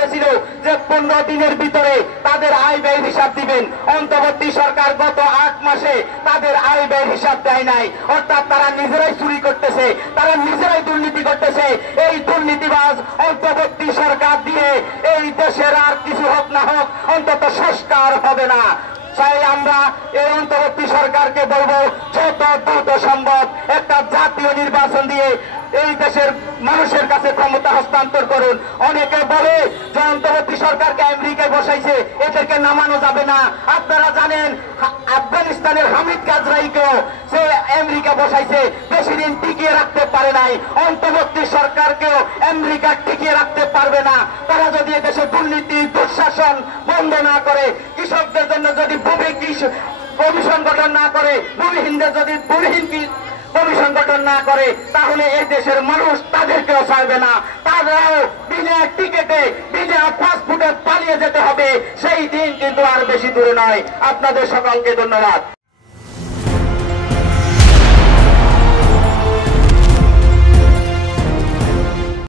করেছিল যে 15 দিনের ভিতরে তাদের আয় ব্যয় হিসাব দিবেন। অন্তর্বর্তী সরকার গত 8 মাসে তাদের আয় ব্যয় হিসাব দেয় নাই, অর্থাৎ তারা নিজেরাই চুরি করতেছে, তারা নিজেরাই দুর্নীতি করতেছে। এই দুর্নীতিবাজ অন্তর্বর্তী সরকার দিয়ে এই দেশের আর কিছু হোক না হোক অন্তত সংস্কার হবে না। তাই আমরা এই অন্তর্বর্তী সরকারকে বলবো যত দ্রুত সম্ভব একটা জাতীয় নির্বাচন দিয়ে এই দেশের মানুষের কাছে ক্ষমতা হস্তান্তর করুন। অনেকে বলে যে অন্তর্বর্তী সরকারকে আমেরিকায় বসাইছে, এদেরকে নামানো যাবে না। আপনারা জানেন আফগানিস্তানের হামিদ কাজরাইকেও সে আমেরিকা বসাইছে, বেশি দিন টিকিয়ে রাখতে পারে নাই। অন্তর্বর্তী সরকারকেও আমেরিকা টিকিয়ে রাখতে পারবে না। তারা যদি এদেশে দুর্নীতি দুঃশাসন বন্ধ না করে, কৃষকদের জন্য যদি ভূমি কমিশন গঠন না করে, ভূমিহীনদের যদি ভূমিহীন কমিশন গঠন না করে, তাহলে এই দেশের মানুষ তাদেরকেও ছাড়বে না। তারাও বিনা টিকেটে বিনা পাসপোর্টে পালিয়ে যেতে হবে। সেই দিন কিন্তু আর বেশি দূরে নয়। আপনাদের সকলকে ধন্যবাদ।